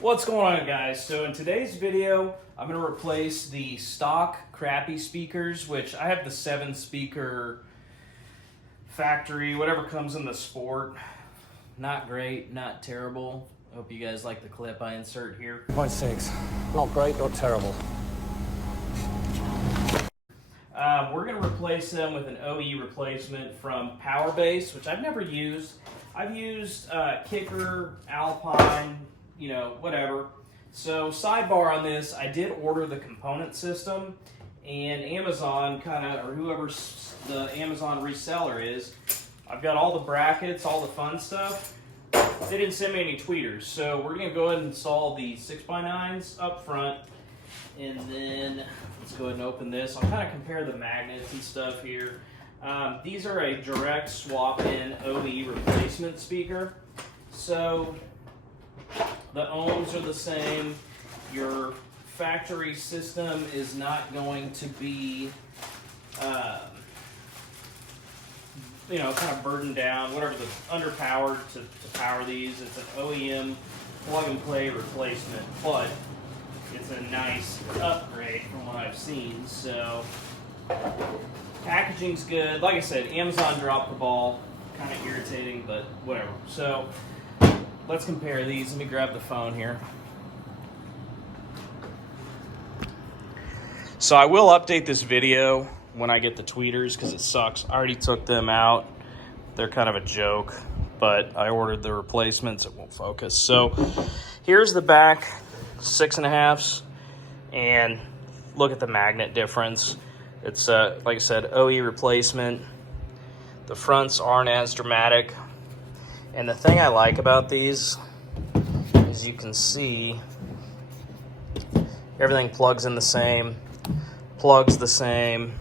What's going on, guys? So in today's video, I'm going to replace the stock crappy speakers, which I have the 7-speaker factory, whatever comes in the Sport. Not great, not terrible. Hope you guys like the clip I insert here. 0.6. Not great, not terrible. We're going to replace them with an OE replacement from PowerBass, which I've never used. I've used Kicker, Alpine, you know, whatever. So sidebar on this, I did order the component system, and Amazon or whoever the Amazon reseller is, I've got all the brackets, all the fun stuff. They didn't send me any tweeters, so we're gonna go ahead and install the 6x9s up front, and then let's go ahead and open this. I'll kind of compare the magnets and stuff here. These are a direct swap-in OE replacement speaker. So the ohms are the same. Your factory system is not going to be, you know, kind of burdened down, whatever, the underpowered to power these. It's an OEM plug-and-play replacement, but it's a nice upgrade from what I've seen. So packaging's good. Like I said, Amazon dropped the ball. Kind of irritating, but whatever. So let's compare these. Let me grab the phone here. So I will update this video when I get the tweeters because it sucks. I already took them out. They're kind of a joke, but I ordered the replacements. It won't focus. So here's the back 6.5s, and look at the magnet difference. It's like I said, OE replacement. The fronts aren't as dramatic. And the thing I like about these is you can see everything plugs in the same, plugs the same.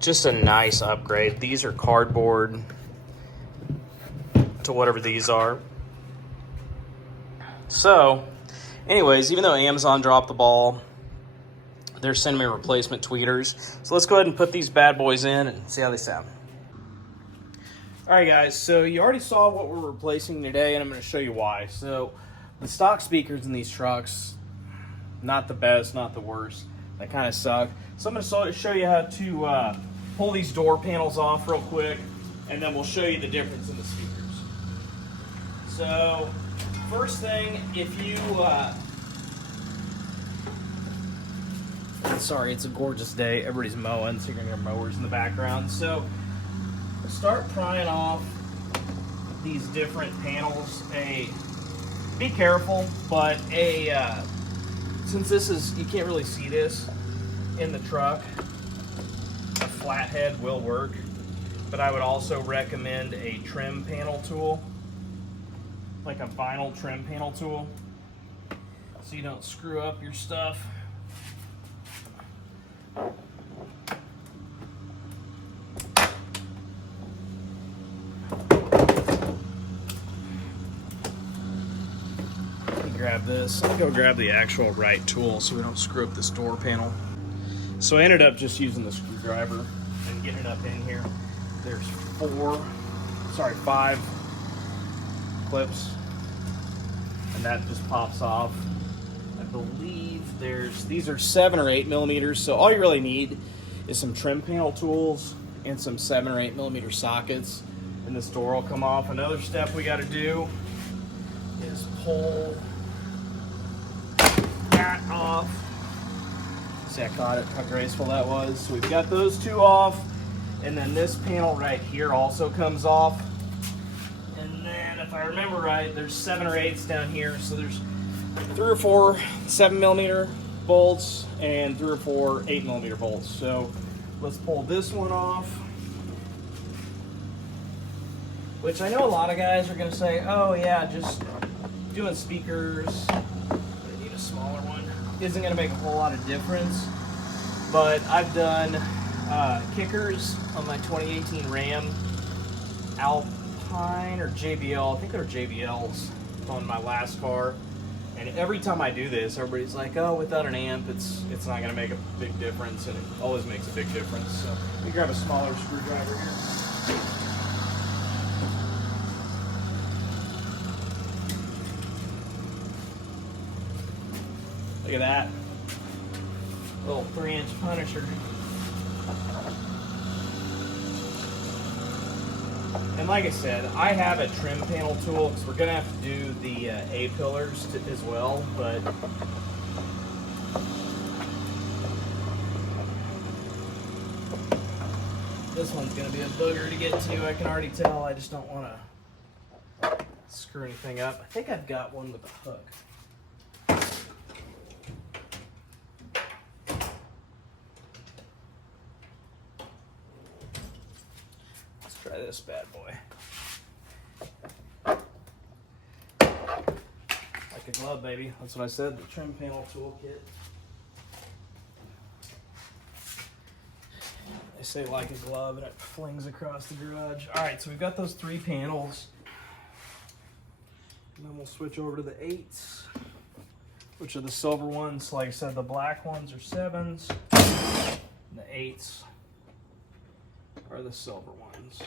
Just a nice upgrade. These are cardboard to whatever these are. So, anyways, even though Amazon dropped the ball, they're sending me replacement tweeters. So let's go ahead and put these bad boys in and see how they sound. Alright guys, so you already saw what we're replacing today, and I'm going to show you why. So the stock speakers in these trucks, not the best, not the worst. They kind of suck. So I'm going to show you how to pull these door panels off real quick, and then we'll show you the difference in the speakers. So first thing, if you sorry, it's a gorgeous day. Everybody's mowing, so you're going to hear mowers in the background. So start prying off these different panels. Be careful, but since this is, you can't really see this in the truck, a flathead will work, but I would also recommend a trim panel tool, like a vinyl trim panel tool, so you don't screw up your stuff. Grab this. I'll go grab the actual right tool so we don't screw up this door panel. So I ended up just using the screwdriver and getting it up in here. There's 5 clips, and that just pops off. I believe these are 7 or 8 millimeters, so all you really need is some trim panel tools and some 7 or 8 millimeter sockets, and this door will come off. Another step we got to do is pull that off. See, I caught it, how graceful that was. So we've got those 2 off, and then this panel right here also comes off. And then if I remember right, there's 7 or 8s down here, so there's 3 or 4 7 millimeter bolts and 3 or 4 8 millimeter bolts. So let's pull this one off, which I know a lot of guys are going to say, oh yeah, just doing speakers, smaller one, isn't going to make a whole lot of difference. But I've done kickers on my 2018 Ram, Alpine or JBL, I think they're JBLs on my last car, And every time I do this, everybody's like, oh, without an amp, it's not gonna make a big difference, and it always makes a big difference. So let me grab a smaller screwdriver here. Look at that. Little 3-inch Punisher. And like I said, I have a trim panel tool because we're going to have to do the A-pillars as well, but this one's going to be a booger to get to. I can already tell. I just don't want to screw anything up. I think I've got one with a hook. Try this bad boy. Like a glove, baby. That's what I said, the trim panel toolkit. They say like a glove and it flings across the garage. All right, so we've got those 3 panels. And then we'll switch over to the 8s, which are the silver ones. Like I said, the black ones are 7s. And the 8s are the silver ones.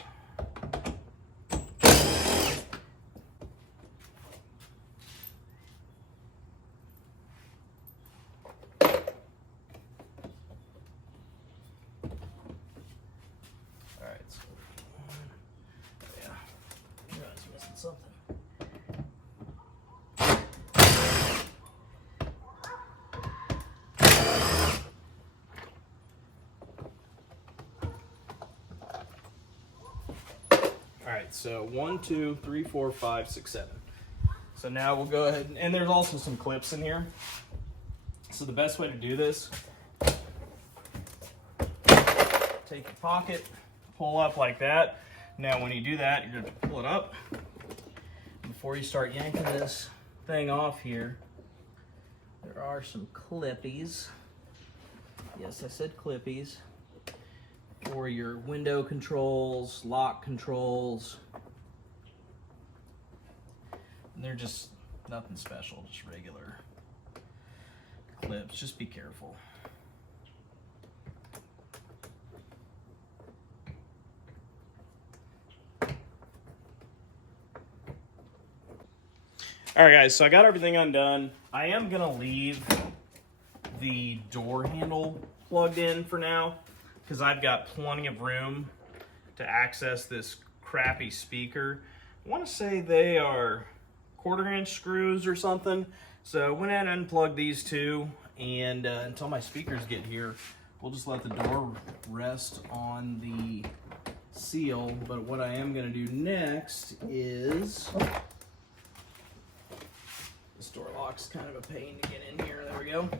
Alright, so oh yeah, I was missing something. Alright, so 1, 2, 3, 4, 5, 6, 7. So now we'll go ahead, and there's also some clips in here. So the best way to do this, take your pocket, pull up like that. Now when you do that, you're going to pull it up. Before you start yanking this thing off here, there are some clippies. Yes, I said clippies. For your window controls, lock controls. And they're just nothing special, just regular clips. Just be careful. All right, guys, so I got everything undone. I am gonna leave the door handle plugged in for now, because I've got plenty of room to access this crappy speaker. I want to say they are 1/4-inch screws or something. So I went ahead and unplugged these two, and until my speakers get here, we'll just let the door rest on the seal. But what I am going to do next is, this door lock's kind of a pain to get in here. There we go.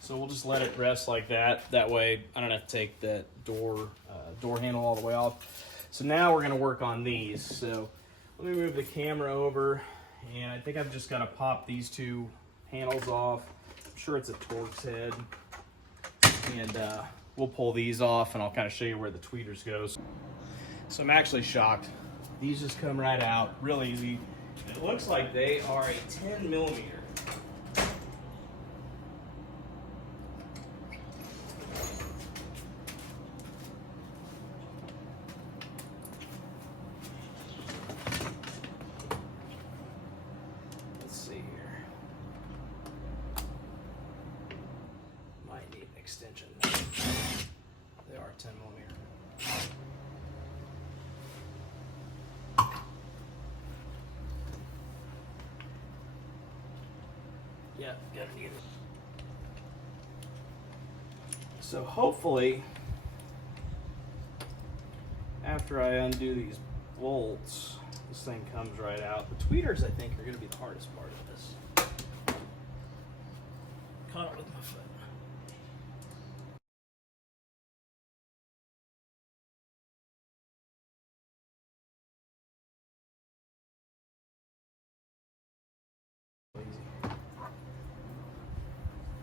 So we'll just let it rest like that. That way I don't have to take that door handle all the way off. So now we're gonna work on these. So let me move the camera over, and I think I've just gotta pop these 2 handles off. I'm sure it's a Torx head. And we'll pull these off, and I'll kind of show you where the tweeters go. So I'm actually shocked. These just come right out, real easy. It looks like they are a 10mm. Extension. They are 10mm. Yeah, gotta need it. So hopefully, after I undo these bolts, this thing comes right out. The tweeters, I think, are gonna be the hardest part of this. Caught it with my foot.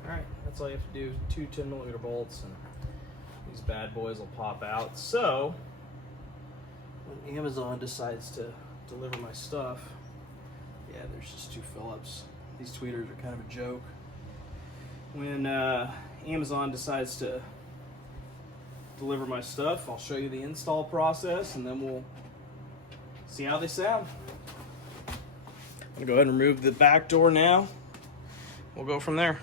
Alright, that's all you have to do. 2 10mm bolts, and these bad boys will pop out. So, when Amazon decides to deliver my stuff. Yeah, there's just 2 Phillips. These tweeters are kind of a joke. When Amazon decides to deliver my stuff, I'll show you the install process and then we'll see how they sound. I'm gonna go ahead and remove the back door now. We'll go from there.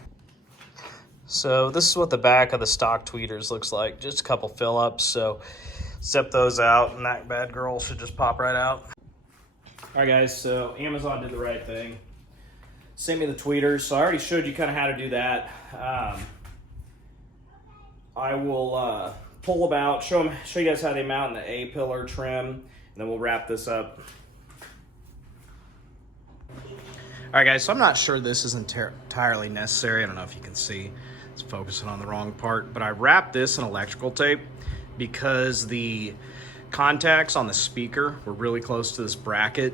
So this is what the back of the stock tweeters looks like. Just a couple fill-ups, so zip those out and that bad girl should just pop right out. All right guys, so Amazon did the right thing. Sent me the tweeters, so I already showed you kind of how to do that. I will pull them out, show you guys how they mount in the A-pillar trim, and then we'll wrap this up. All right guys, so I'm not sure this is entirely necessary. I don't know if you can see, it's focusing on the wrong part, but I wrapped this in electrical tape because the contacts on the speaker were really close to this bracket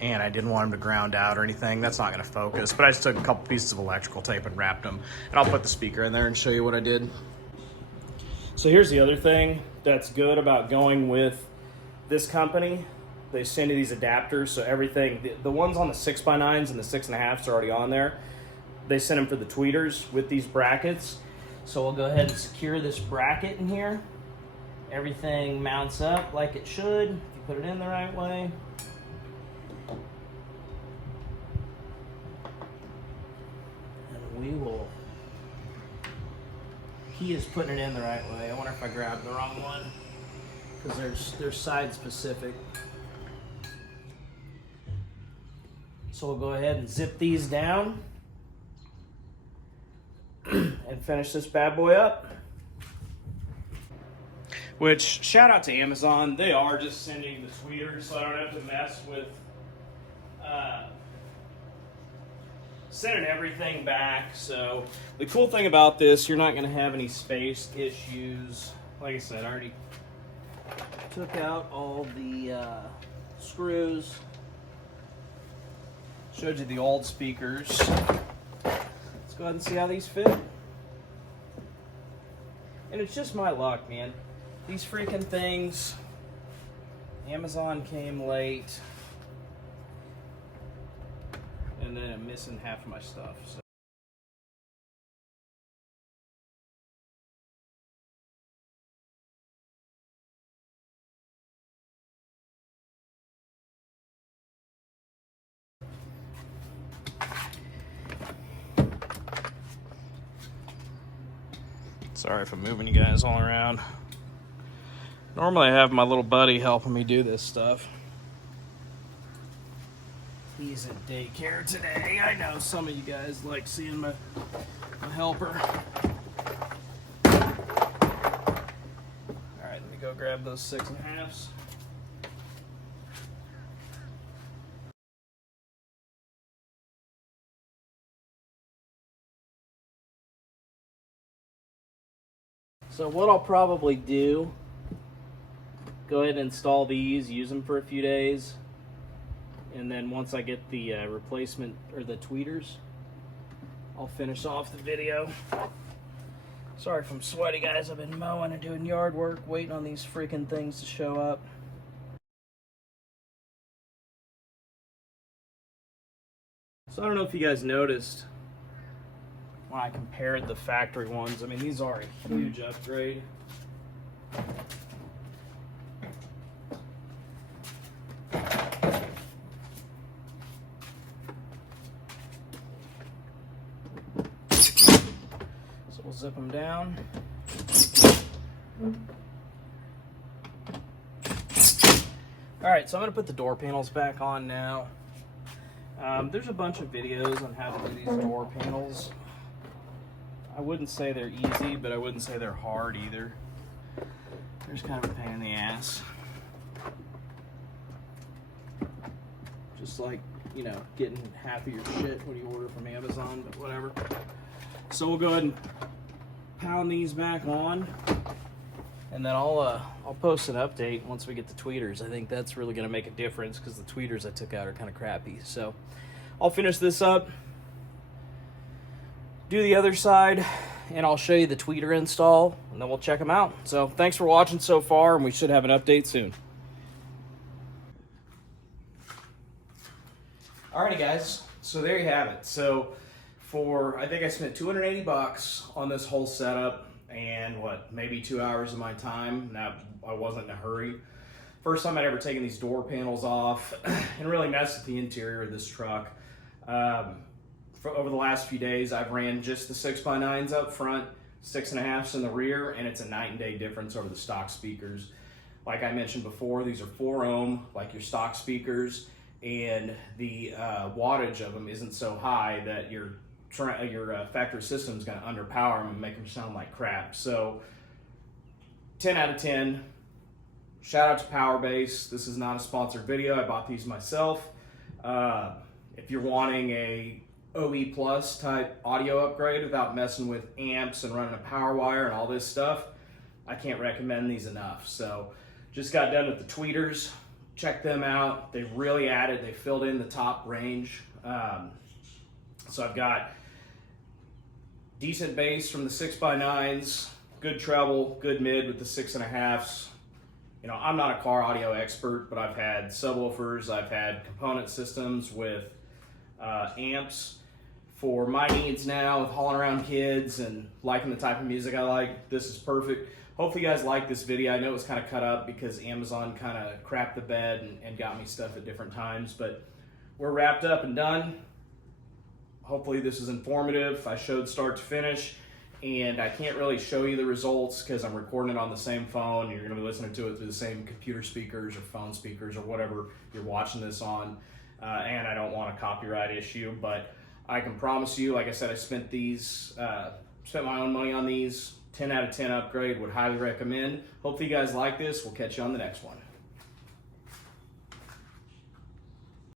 and I didn't want them to ground out or anything. That's not gonna focus, but I just took a couple pieces of electrical tape and wrapped them, and I'll put the speaker in there and show you what I did. So here's the other thing that's good about going with this company. They send you these adapters, so everything, the ones on the 6x9s and the 6.5s are already on there. They send them for the tweeters with these brackets. So we'll go ahead and secure this bracket in here. Everything mounts up like it should, if you put it in the right way. And we will, he is putting it in the right way. I wonder if I grabbed the wrong one, because they're side specific. So we'll go ahead and zip these down and finish this bad boy up. Which, shout out to Amazon, they are just sending the tweeters, so I don't have to mess with sending everything back. So the cool thing about this, you're not going to have any space issues. Like I said, I already took out all the screws. Showed you the old speakers. Let's go ahead and see how these fit. And it's just my luck, man. These freaking things, Amazon came late, and then I'm missing half of my stuff. So. Sorry if I'm moving you guys all around. Normally I have my little buddy helping me do this stuff. He's at daycare today. I know some of you guys like seeing my helper. Alright, let me go grab those 6.5s. So what I'll probably do, go ahead and install these, use them for a few days, and then once I get the replacement, or the tweeters, I'll finish off the video. Sorry if I'm sweaty, guys. I've been mowing and doing yard work, waiting on these freaking things to show up. So I don't know if you guys noticed, when I compared the factory ones, I mean, these are a huge upgrade. So we'll zip them down. All right, so I'm gonna put the door panels back on now. There's a bunch of videos on how to do these door panels. I wouldn't say they're easy, but I wouldn't say they're hard either. There's kind of a pain in the ass. Just like, you know, getting half of your shit when you order from Amazon, but whatever. So we'll go ahead and pound these back on, and then I'll post an update once we get the tweeters. I think that's really going to make a difference because the tweeters I took out are kind of crappy. So I'll finish this up, do the other side, and I'll show you the tweeter install, and then we'll check them out. So thanks for watching so far, and we should have an update soon. Alrighty guys, so there you have it. So I think I spent 280 bucks on this whole setup and maybe 2 hours of my time. Now, I wasn't in a hurry. First time I'd ever taken these door panels off and really messed with the interior of this truck. Over the last few days, I've ran just the 6x9s up front, 6.5s in the rear, and it's a night and day difference over the stock speakers. Like I mentioned before, these are 4 ohm, like your stock speakers, and the wattage of them isn't so high that your factory system is going to underpower them and make them sound like crap. So 10 out of 10. Shout out to PowerBass. This is not a sponsored video. I bought these myself. If you're wanting a OE Plus type audio upgrade without messing with amps and running a power wire and all this stuff, I can't recommend these enough. So just got done with the tweeters. Check them out. They really they filled in the top range. So I've got decent bass from the 6x9s, good treble, good mid with the 6.5s. You know, I'm not a car audio expert, but I've had subwoofers, I've had component systems with amps. For my needs now, with hauling around kids and liking the type of music I like, this is perfect. Hopefully you guys like this video. I know it was kind of cut up because Amazon kind of crapped the bed and got me stuff at different times, but we're wrapped up and done. Hopefully this is informative. I showed start to finish, and I can't really show you the results because I'm recording it on the same phone. You're going to be listening to it through the same computer speakers or phone speakers or whatever you're watching this on, and I don't want a copyright issue, but I can promise you, like I said, I spent my own money on these. 10 out of 10 upgrade, would highly recommend. Hopefully you guys like this. We'll catch you on the next one.